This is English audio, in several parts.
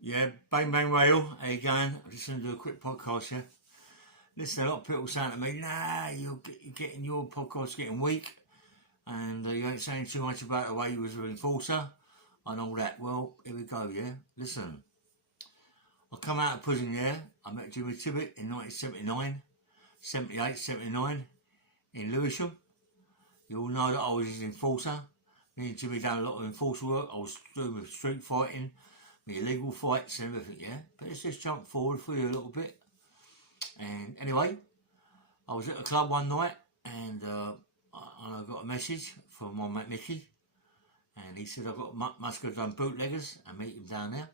Yeah, bang bang rail. How you going? I'm just going to do a quick podcast here. Listen, a lot of people saying to me, "Nah, you're getting your podcast getting weak, and you ain't saying too much about the way you was an enforcer and all that." Well, here we go. Yeah, listen. I come out of prison. Yeah, I met Jimmy Tibbet in 1979, 78, 79 in Lewisham. You all know that I was his enforcer. Me and Jimmy done a lot of enforcer work. I was doing with street fighting, the illegal fights and everything, yeah. But let's just jump forward for you a little bit. And anyway, I was at a club one night and I got a message from my mate Mickey, and he said must go down bootleggers and meet him down there.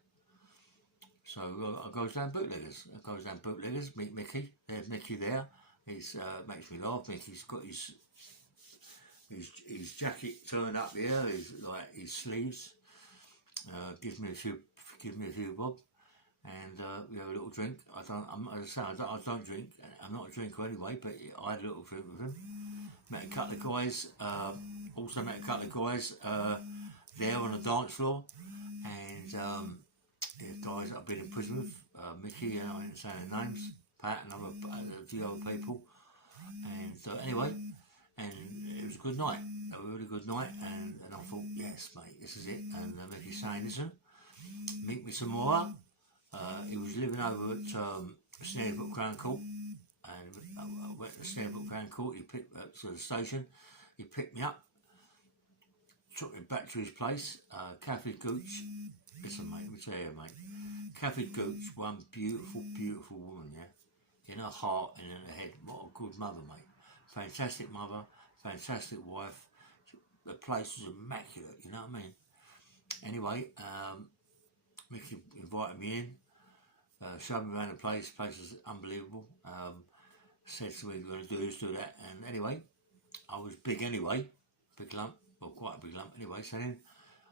So I goes down bootleggers, meet Mickey. There's Mickey there. He's makes me laugh. Mickey's got his jacket turned up here. His sleeves. Gives me a few bob, and we have a little drink. I don't drink. I'm not a drinker anyway, but I had a little drink with him. Met a couple of guys. Also met a couple of guys there on the dance floor, and the guys that I've been in prison with. Mickey, I didn't say their names. Pat and a few other people. And anyway, and it was a good night, a really good night, and I thought, yes mate, this is it. And Mickey's saying, listen, meet me some more. He was living over at Snaresbrook Crown Court, and I went to Snaresbrook Crown Court. He picked up to the station, he picked me up, took me back to his place. Kathy Gooch, listen mate, let me tell you mate, Kathy Gooch, one beautiful woman, yeah, in her heart and in her head. What a good mother, mate. Fantastic mother, fantastic wife. The place was immaculate, you know what I mean? Anyway, Mickey invited me in, showed me around the place. The place was unbelievable. Said to me, we're going to do this, do that. And anyway, I was big anyway, big lump, well, quite a big lump anyway. So then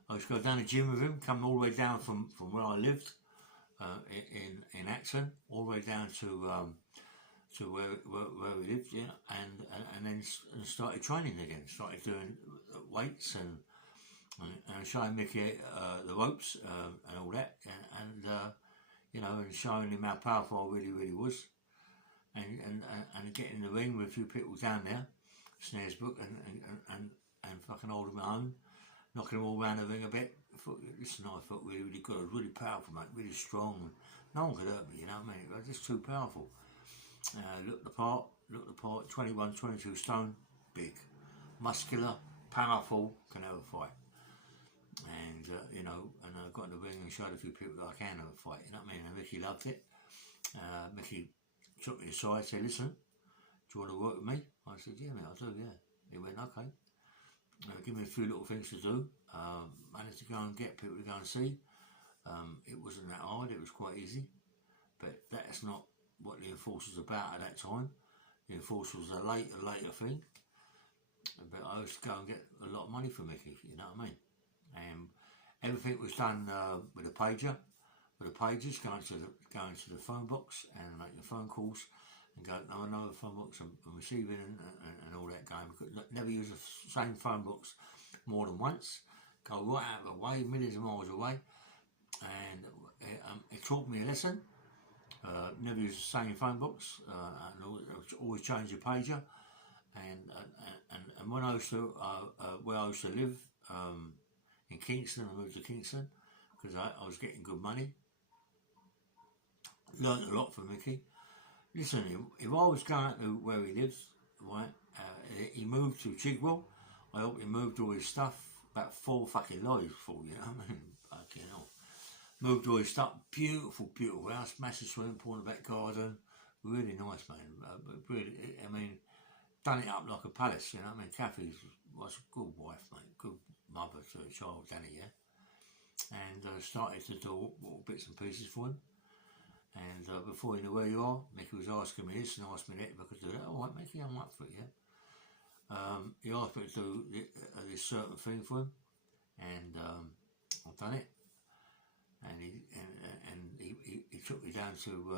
I was going down the gym with him, coming all the way down from where I lived in Acton, all the way down to where we lived, yeah, and then started training again. Started doing weights and showing Mickey the ropes and all that, and you know, and showing him how powerful I really was, and getting in the ring with a few people down there, Snaresbrook, and fucking holding my own, knocking them all around the ring a bit. Listen, I felt really good. I was really powerful, mate, really strong. No one could hurt me, you know what I mean? I was just too powerful. Looked the part, 21, 22 stone, big, muscular, powerful, can have a fight. And, you know, and I got in the ring and showed a few people that I can have a fight, you know what I mean? And Mickey loved it. Mickey took me aside, said, listen, do you want to work with me? I said, yeah, mate, I do, yeah. He went, okay. Give me a few little things to do. Managed to go and get people to go and see. It wasn't that hard, it was quite easy. But that's not what the enforcer's about at that time. The enforcer was a later thing. But I used to go and get a lot of money for Mickey, you know what I mean? And everything was done with a pager, with the pages, going to the phone box and making phone calls and go to another phone box and receiving and all that game. Never use the same phone box more than once. Go right out of the way, millions of miles away. And it taught me a lesson. Never use the same phone box, and always change your pager. And when I used to, where I used to live, in Kingston, I moved to Kingston because I was getting good money. Learned a lot from Mickey. Listen, if I was going to where he lives, right, he moved to Chigwell. I helped him move all his stuff, about 4 fucking lorries full, you know what I mean? Fucking hell. Moved all his stuff, beautiful house, massive swimming pool in the back garden, really nice, man. Really, I mean, done it up like a palace, you know what I mean? Kathy was a good wife, mate, good mother to a child, Danny, yeah? And started to do little bits and pieces for him. And before you know where you are, Mickey was asking me this and asked me that if I could do that. All right, Mickey, I'm up for it, yeah? He asked me to do this certain thing for him, and I've done it. And he took me down to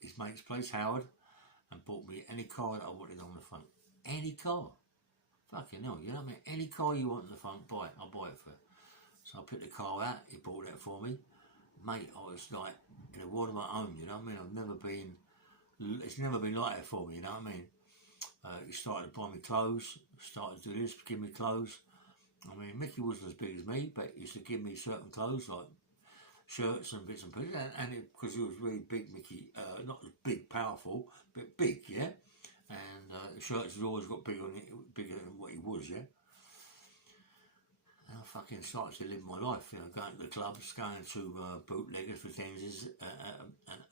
his mate's place, Howard, and bought me any car that I wanted on the front. Any car. Fucking hell, you know what I mean? Any car you want on the front, buy it. I'll buy it for you. So I picked the car out, he bought that for me. mate, I was like in a world of my own, you know what I mean? It's never been like that for me, you know what I mean? He started to buy me clothes, started to do this, give me clothes. I mean, Mickey wasn't as big as me, but he used to give me certain clothes, like shirts and bits and pieces, and because he was really big, Mickey, not as big, powerful, but big, yeah? And the shirts had always got bigger than what he was, yeah? And I fucking started to live my life, you know, going to the clubs, going to bootleggers for Denzies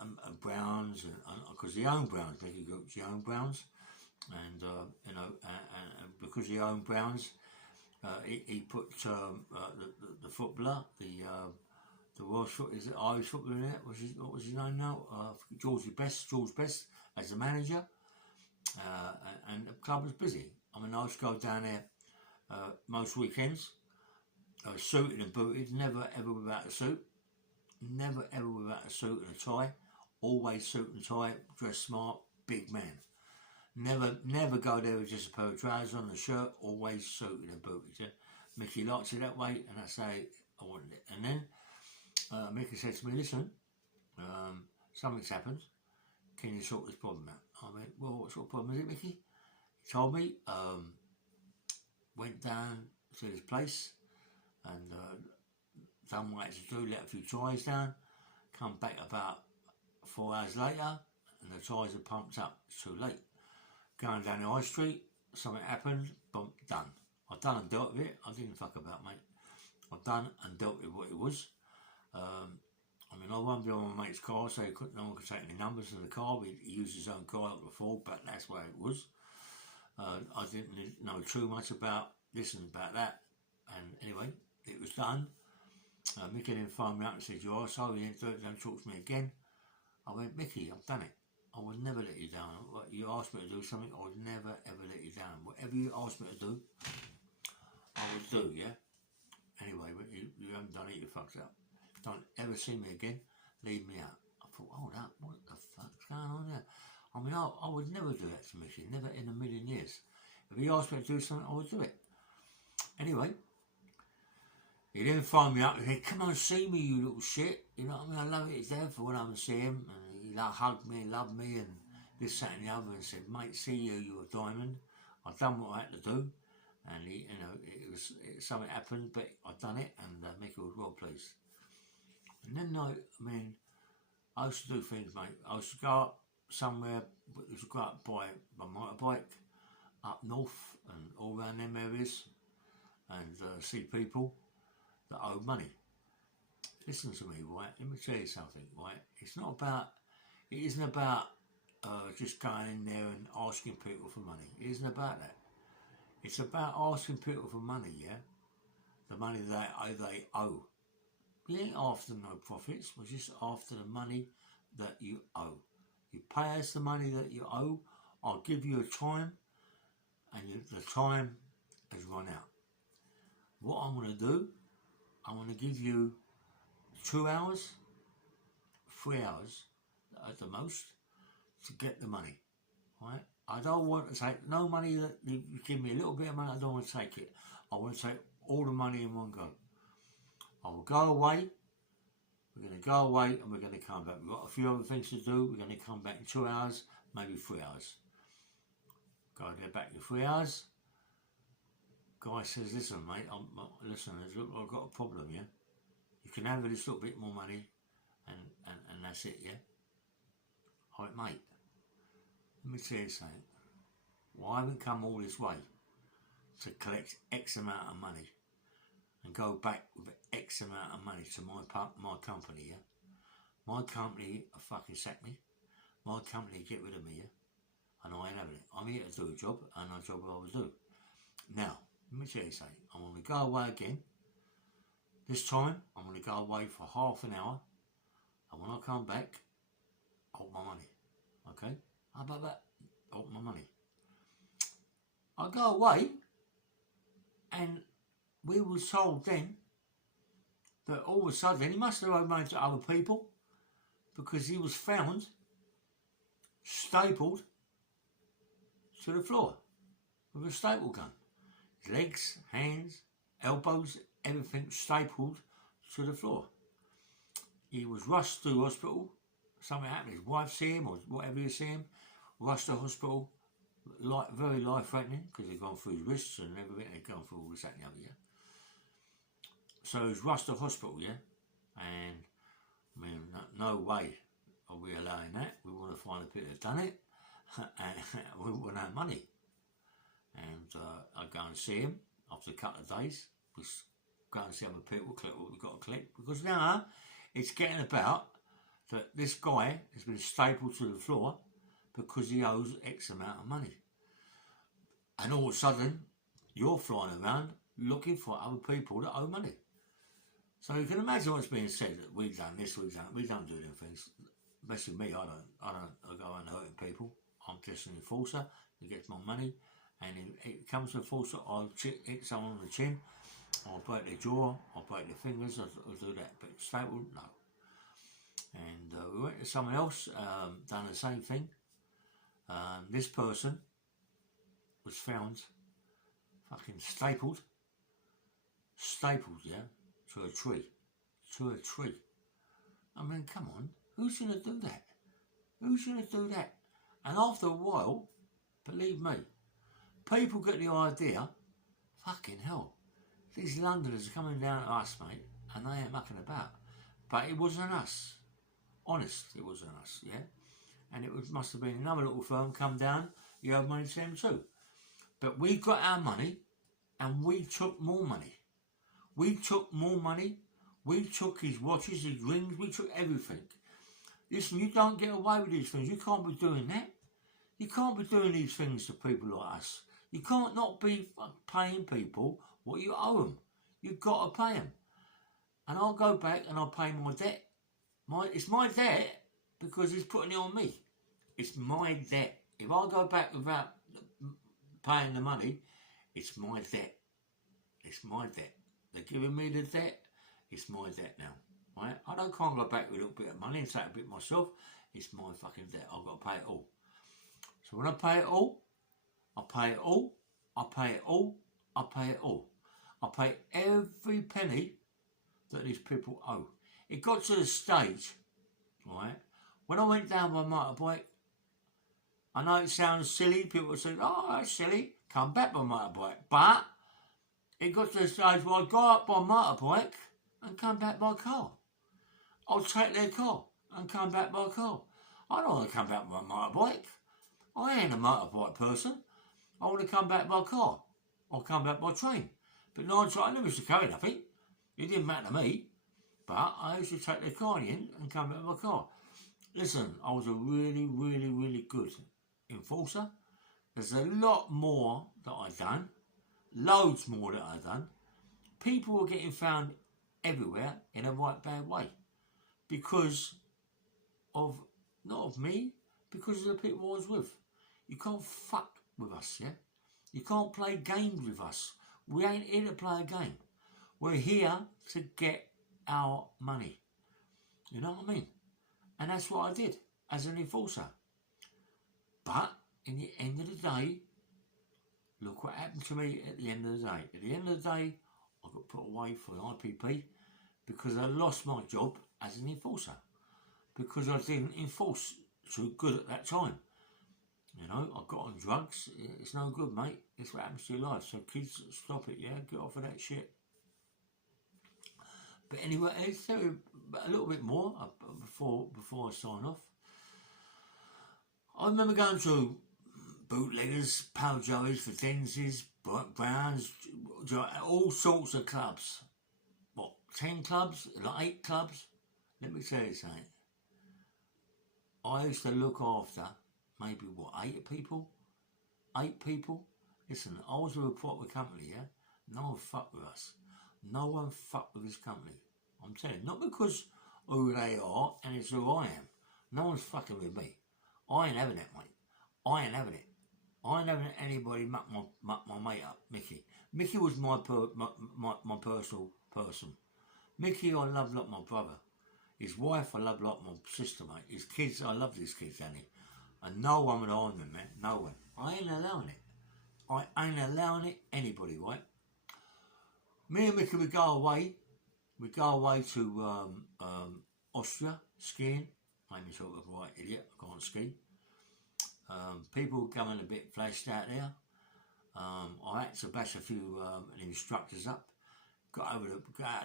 and Browns, because he owned Browns, Mickey Gooch, he owned Browns, and you know, and because he owned Browns, he put the footballer, the Welsh is it Irish footballer in it? What was his name now? George Best as the manager, and the club was busy. I mean, I used to go down there most weekends. I was suited and booted, never ever without a suit, never ever without a suit and a tie, always suit and tie, dress smart, big man. Never go there with just a pair of trousers on, a shirt, always suited and booted. Yeah? Mickey likes it that way, and that's how I wanted it. And then Mickey said to me, listen, something's happened, can you sort this problem out? I went, well, what sort of problem is it, Mickey? He told me, went down to this place, and done what I had to do, let a few tyres down, come back about 4 hours later, and the tyres are pumped up. It's too late. Going down the high street, something happened, boom, done. I've done and dealt with it. I didn't fuck about, mate. I've done and dealt with what it was. I mean, I won't be on my mate's car, so no one could take any numbers in the car. He used his own car like before, but that's where it was. I didn't know too much about this and about that. And anyway, it was done. Mickey then phoned me up and said, you arsehole, you don't talk to me again. I went, Mickey, I've done it. I would never let you down. You asked me to do something, I would never ever let you down. Whatever you asked me to do, I would do, yeah? Anyway, but you haven't done it, you fucked up. Don't ever see me again, leave me out. I thought, hold up, what the fuck's going on there? I mean, I would never do that to Mickey, never in a million years. If he asked me to do something, I would do it. Anyway, he then phoned me up and said, come on, see me, you little shit. You know what I mean? I love it, it's there for when I see him. And he hugged me, loved me, and this, that, and the other, and said, mate, see you, you're a diamond. I've done what I had to do. And he, you know, something happened, but I've done it, and Mickey was well pleased. And then, I mean, I used to do things, mate. I used to go up somewhere, I used to go up by my motorbike, up north and all around them areas, and see people that owe money. Listen to me, right? Let me tell you something, right? It isn't about just going in there and asking people for money. It isn't about that. It's about asking people for money, yeah? The money that they owe. You ain't after no profits, we're just after the money that you owe. You pay us the money that you owe, I'll give you a time, and the time has run out. What I'm going to do, I'm going to give you 2 hours, 3 hours at the most to get the money, right? I don't want to take no money that you give me a little bit of money, I don't want to take it. I want to take all the money in one go. I will go away, we're going to go away and we're going to come back. We've got a few other things to do, we're going to come back in 2 hours, maybe 3 hours. Go there back in 3 hours. Guy says, listen mate, listen, I've got a problem, yeah? You can have this little bit more money and that's it, yeah? Alright mate, let me tell you something. Well, I haven't come all this way to collect X amount of money and go back with X amount of money to my company, yeah? My company fucking sack me. My company get rid of me, yeah? And I ain't having it. I'm here to do a job, and a job I will do. Now, let me tell you something. I'm going to go away again. This time, I'm going to go away for half an hour, and when I come back, I want my money. Okay? How about that? I want my money. I go away, and we were told then that all of a sudden he must have owed money to other people because he was found stapled to the floor with a staple gun. His legs, hands, elbows, everything stapled to the floor. he was rushed to hospital. Something happened. His wife see him, or whatever you see him, rushed to hospital. Very life-threatening, because they'd gone through his wrists and everything. They'd gone through all this, that, and the other, yeah. So he was rushed to hospital, yeah. And I mean, no way are we allowing that. We want to find the people that done it, and we want our money. And I go and see him after a couple of days. Just go and see other people, collect what we've got to collect. Because now it's getting about that this guy has been stapled to the floor because he owes X amount of money. And all of a sudden, you're flying around looking for other people that owe money. So you can imagine what's being said, that we've done this, we don't do them things. Especially me, I don't go around hurting people. I'm just an enforcer that gets my money. And if it comes to enforcer, I'll hit someone on the chin, I'll break their jaw, I'll break their fingers, I'll do that. But stapled, no. And we went to someone else, done the same thing. This person was found fucking stapled, yeah, to a tree. I mean, come on, who's going to do that? Who's going to do that? And after a while, believe me, people get the idea, fucking hell, these Londoners are coming down to us, mate, and they ain't mucking about. But it wasn't us. Honest, it wasn't us, yeah? And it must have been another little firm come down, you owed money to them too. But we got our money, and we took more money. We took more money, we took his watches, his rings, we took everything. Listen, you don't get away with these things. You can't be doing that. You can't be doing these things to people like us. You can't not be paying people what you owe them. You've got to pay them. And I'll go back and I'll pay my debt. It's my debt because he's putting it on me. It's my debt. If I go back without paying the money, it's my debt. It's my debt. They're giving me the debt. It's my debt now. Right? Can't go back with a little bit of money and take a bit myself. It's my fucking debt. I've got to pay it all. So when I pay it all, I pay it all, I pay it all, I pay it all. I pay every penny that these people owe. It got to the stage, right, when I went down my motorbike, I know it sounds silly, people say, oh, that's silly, come back by motorbike. But it got to the stage where I'd go up by motorbike and come back by car. I'll take their car and come back by car. I don't want to come back by motorbike. I ain't a motorbike person. I want to come back by car. I'll come back by train. But I never used to carry nothing. It didn't matter to me. But I used to take the car in and come back by car. Listen, I was a really, really, really good enforcer. There's a lot more that I've done. Loads more that I've done. People were getting found everywhere in a right bad way. Because of, not of me, because of the people I was with. You can't fuck with us, yeah? You can't play games with us. We ain't here to play a game. We're here to get our money. You know what I mean? And that's what I did as an enforcer. But in the end of the day, look what happened to me at the end of the day. At the end of the day, I got put away for the IPP because I lost my job as an enforcer. Because I didn't enforce too good at that time. You know, I got on drugs. It's no good, mate. It's what happens to your life. So kids, stop it, yeah? Get off of that shit. But anyway, let's tell you a little bit more before I sign off. I remember going to bootleggers, Pal Joey's, Fidenzi's, Browns, all sorts of clubs. What, 10 clubs? Like 8 clubs? Let me tell you something. I used to look after maybe, 8 people? 8 people? Listen, I was with a proper company, yeah? No one fucked with us. No one fucked with this company. I'm telling you, not because who they are and it's who I am. No one's fucking with me. I ain't having it, mate. I ain't having it. I ain't having anybody muck my mate up, Mickey. Mickey was my personal person. Mickey I love like my brother. His wife I love like my sister, mate. His kids, I love his kids, Danny. And no one would harm them, man. No one. I ain't allowing it. I ain't allowing it anybody, right? Me and Mickey would go away. We'd go away to Austria, skiing. Made me sort of a right idiot, I can't ski. People coming a bit flashed out there. I had to bash a few instructors up. Got out of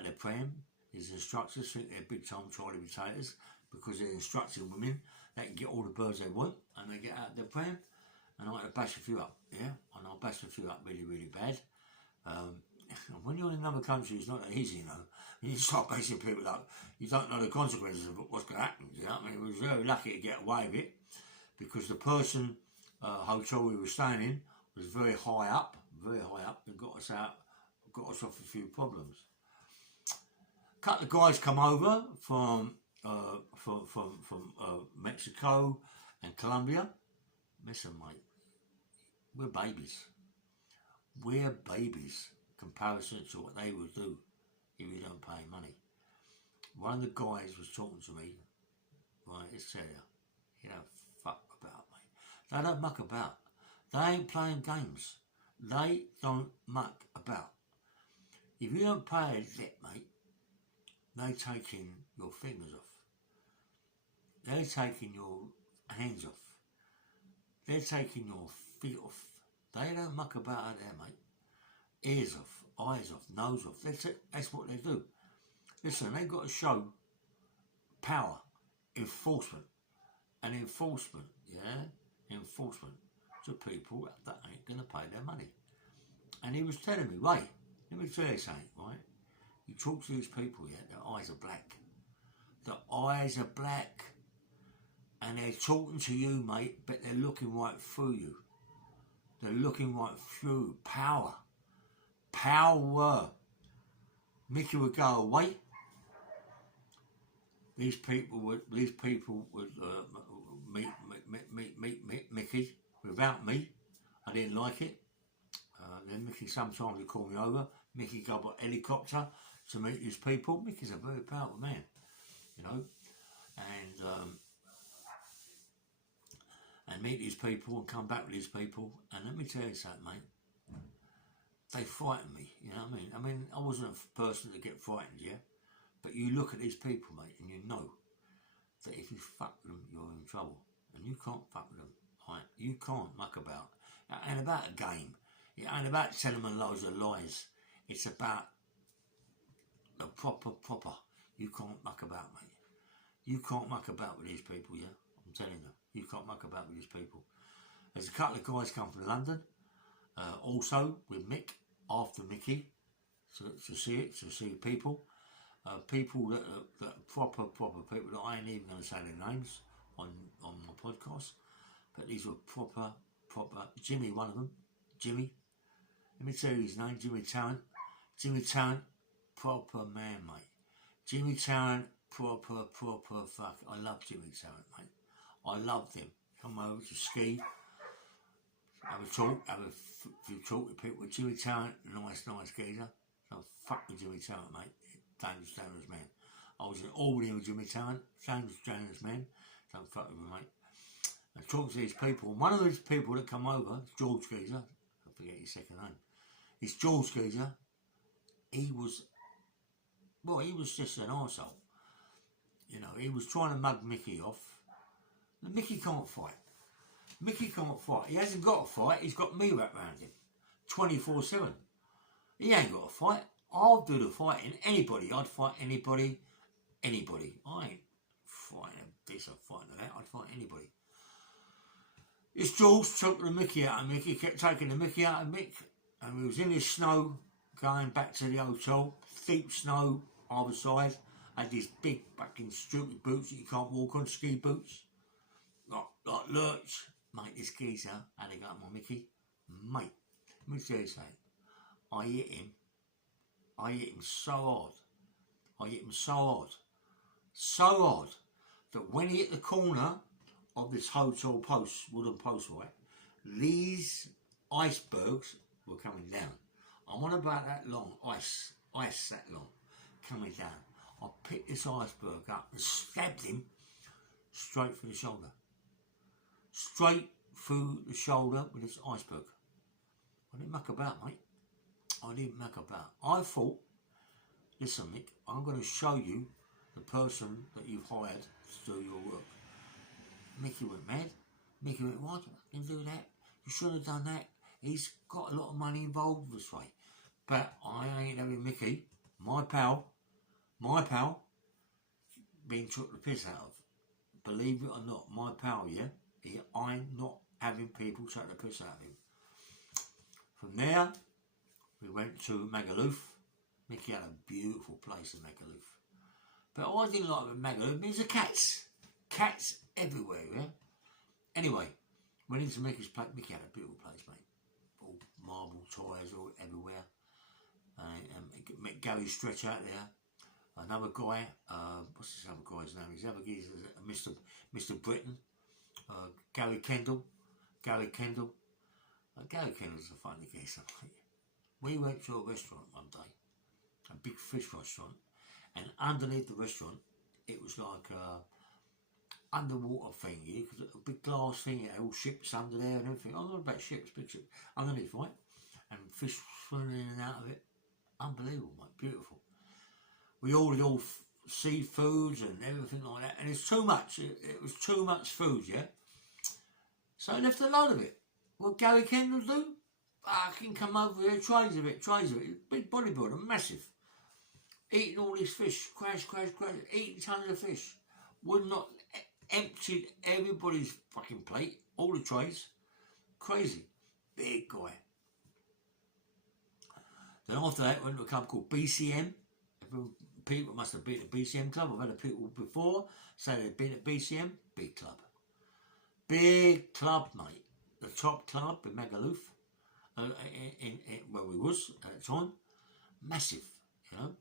the pram. These instructors think they're big time Charlie potatoes because they're instructing women. They can get all the birds they want and they get out of the pram. And I had to bash a few up, yeah? And I bashed a few up really, really bad. When you're in another country, it's not that easy, you know. You start bashing people up, you don't know the consequences of what's going to happen, you know? I mean, we was very lucky to get away with it because the person, hotel we were staying in was very high up, and got us off a few problems. A couple of guys come over from Mexico and Colombia. Listen, mate, we're babies. We're babies comparison to what they would do if you don't pay money. One of the guys was talking to me, right, let's tell you don't fuck about, mate. They don't muck about. They ain't playing games. They don't muck about. If you don't pay a debt, mate, they're taking your fingers off. They're taking your hands off. They're taking your feet off. They don't muck about out there, mate. Ears off, eyes off, nose off. That's what they do. Listen, they've got to show power, enforcement. And enforcement, enforcement to people that ain't going to pay their money. And he was telling me, Ray, let me tell you something, right? You talk to these people, their eyes are black. The eyes are black. And they're talking to you, mate, but they're looking right through you. They're looking right through. Power. Power. Mickey would go away. These people would meet Mickey without me. I didn't like it. Then Mickey sometimes would call me over. Mickey go by helicopter to meet these people. Mickey's a very powerful man, you know. And meet these people and come back with these people. And let me tell you something, mate. They frightened me, you know what I mean? I mean, I wasn't a person to get frightened, yeah? But you look at these people, mate, and you know that if you fuck with them, you're in trouble. And you can't fuck with them, right? You can't muck about. It ain't about a game. It ain't about telling them loads of lies. It's about the proper. You can't muck about, mate. You can't muck about with these people, yeah? I'm telling you. You can't muck about with these people. There's a couple of guys come from London, also with Mick, after Mickey, to see people. People that proper people that I ain't even going to say their names on my podcast, but these were proper. Jimmy, one of them, Jimmy. Let me tell you his name, Jimmy Tarrant. Jimmy Tarrant, proper man, mate. Jimmy Tarrant, proper fuck. I love Jimmy Tarrant, mate. I loved him. Come over to ski, have a talk, have a few talk with people. Jimmy Tarrant, nice geezer. So fuck with Jimmy Tarrant, mate. Dangerous man. I was in Albany with Jimmy Tarrant, dangerous man. Don't fuck with him, mate. I talked to these people. One of these people that come over, George Geezer, I forget his second name. It's George Geezer. He was just an arsehole. You know, he was trying to mug Mickey off. Mickey can't fight. He hasn't got a fight. He's got me wrapped around him 24/7. He ain't got a fight. I'll do the fighting. Anybody. I'd fight anybody. I ain't fighting this or fighting that. I'd fight anybody. This George took the Mickey out of Mick. He kept taking the Mickey out of Mick. And we was in the snow going back to the hotel. Deep snow either side. Had these big fucking stupid boots that you can't walk on. Ski boots. Like lurch. Mate, this geezer had to go at my Mickey. Mate, let me tell you something. I hit him so hard. So hard that when he hit the corner of this hotel post, wooden post, right, these icebergs were coming down. I'm on about that long, ice that long, coming down. I picked this iceberg up and stabbed him straight through the shoulder. Straight through the shoulder with this iceberg. I didn't muck about, mate. I didn't muck about. I thought, listen, Mick, I'm going to show you the person that you've hired to do your work. Mickey went mad. Mickey went, why did you do that? You should have done that. He's got a lot of money involved this way. But I ain't having Mickey, my pal, being took the piss out of. Believe it or not, my pal, yeah? I'm not having people take the piss out of him. From there, we went to Magaluf. Mickey had a beautiful place in Magaluf. But all I didn't like with Magaluf is the cats. Cats everywhere, yeah? Anyway, went into Mickey's place. Mickey had a beautiful place, mate. All marble tyres all everywhere. Met Gary Stretch out there. Another guy, what's this other guy's name? His other guy's Mr. Britain. Gary Kendall. Gary Kendall's a funny geezer, mate. We went to a restaurant one day, a big fish restaurant, and underneath the restaurant, it was like a underwater thing, yeah, because a big glass thing, it had all ships under there and everything. I don't know about ships, big ships, underneath, right? And fish swimming in and out of it. Unbelievable, mate, beautiful. We ordered all seafoods and everything like that, and it's too much. It was too much food, yeah? So I left a load of it. What Gary Kendall do? I can come over here, trays of it. Big bodybuilder, massive. Eating all these fish, crash, eating tons of fish. Would not emptied everybody's fucking plate, all the trays. Crazy. Big guy. Then after that, went to a club called BCM. People must have been at BCM club. I've had people before say they've been at BCM. Big club. Big club, mate. The top club in Magaluf, where we was at the time. Massive, you know.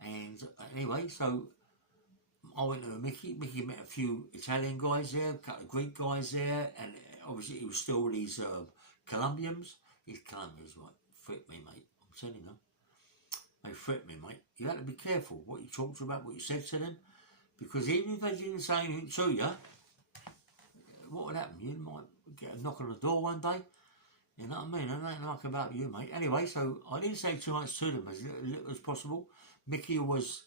And anyway, so I went to Mickey. Mickey met a few Italian guys there, a couple of Greek guys there, and obviously he was still with these Colombians. These Colombians, right, fripped me, mate. I'm telling you. They fripped me, mate. You have to be careful what you talked about, what you said to them, because even if they didn't say anything to you, what would happen? You might get a knock on the door one day. You know what I mean? I ain't like about you, mate. Anyway, so I didn't say too much to them as little as possible. Mickey was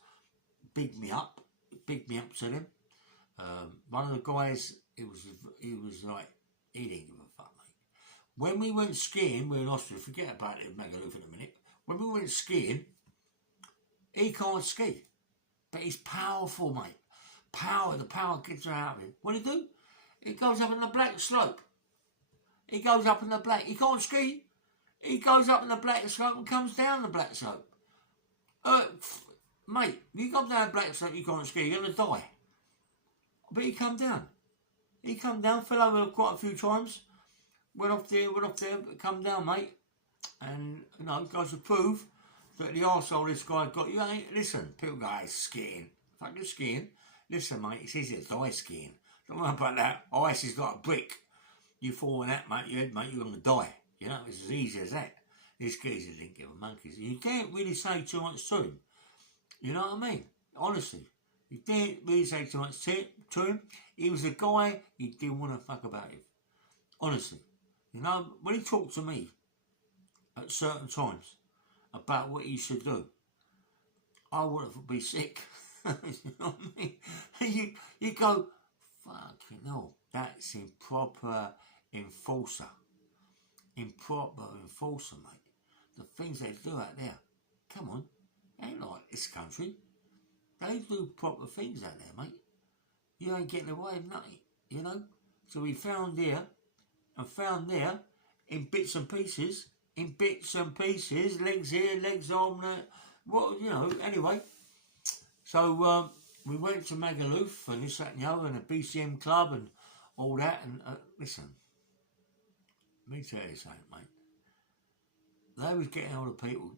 bigged me up to them. One of the guys, he was like, he didn't give a fuck, mate. When we went skiing, we were in Austria, forget about it, Magaluf in a minute. When we went skiing, he can't ski, but he's powerful, mate. The power gets out of him. What do he do? He goes up on the black slope. He goes up on the black. He can't ski. He goes up on the black slope and comes down the black slope. Mate, you come down the black slope, you can't ski, you're going to die. But he come down. Fell over quite a few times. Went off there, come down, mate. And, you know, goes to prove that the arsehole this guy got. You ain't, listen, people go, hey, skiing. Fucking skiing. Listen, mate, it's easy to die skiing. Don't worry about that. Ice is like a brick. You fall in that, mate, you're going to die. You know, it's as easy as that. This geezer didn't give a monkey's. You can't really say too much to him. You know what I mean? Honestly. You can't really say too much to him. He was a guy you didn't want to fuck about him. Honestly. You know, when he talked to me at certain times about what he should do, I would be sick. You know what I mean? You go, fucking hell, that's improper enforcer. Improper enforcer, mate. The things they do out there, come on, ain't like this country. They do proper things out there, mate. You ain't getting away with nothing, you know. So we found here and found there in bits and pieces, legs here, legs on, what, you know, anyway. So we went to Magaluf and this, that and the other, and a BCM club and all that, and listen, let me tell you something, mate. They was getting all the people,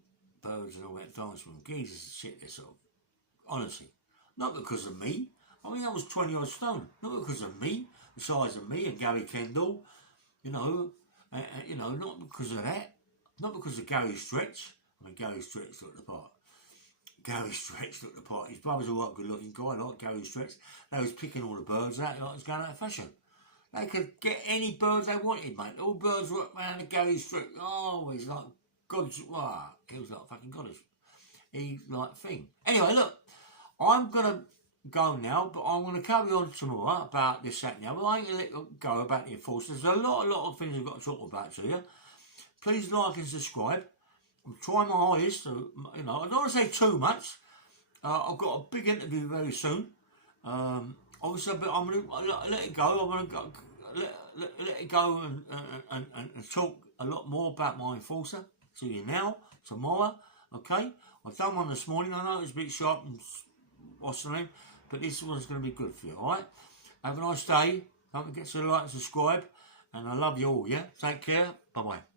birds and all that dancing with geezers and shit, this sort of, honestly. Not because of me. I mean, I was 20 odd stone. Not because of me, the size of me and Gary Kendall, you know, not because of that. Not because of Gary Stretch. I mean, Gary Stretch looked the part. His brother's a right good looking guy, like Gary Stretch. They was picking all the birds out like it was going out of fashion. They could get any birds they wanted, mate. All birds were around the Gary Stretch. Oh, he's like God's, he was like fucking goddess. He like thing. Anyway, look, I'm going to go now, but I'm going to carry on tomorrow about this, that, now. But I ain't going to let it go about the enforcers. There's a lot of things I've got to talk about to you. Please like and subscribe. I'm trying my hardest to, I don't want to say too much. I've got a big interview very soon. Obviously, but I'm going to let it go. I'm going to let it go and talk a lot more about my enforcer to you now, tomorrow. Okay? I've done one this morning. I know it's a bit sharp and what's the name, but this one's going to be good for you, alright? Have a nice day. Don't forget to like and subscribe, and I love you all, yeah? Take care. Bye-bye.